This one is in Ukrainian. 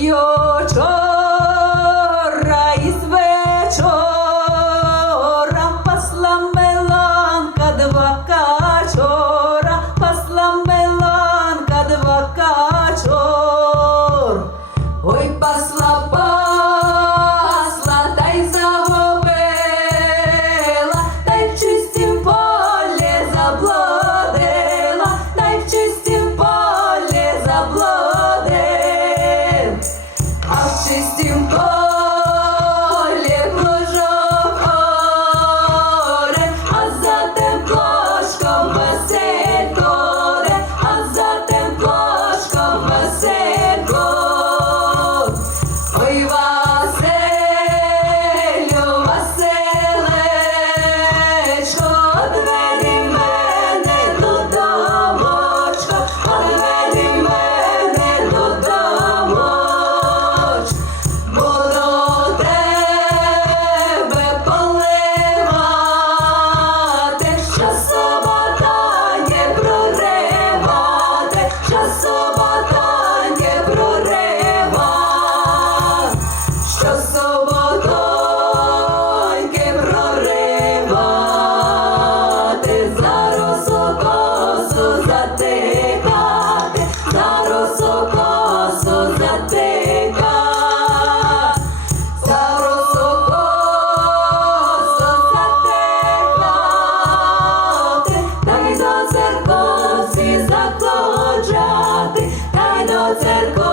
your time. um. церков свій заходжати, та й до церкви.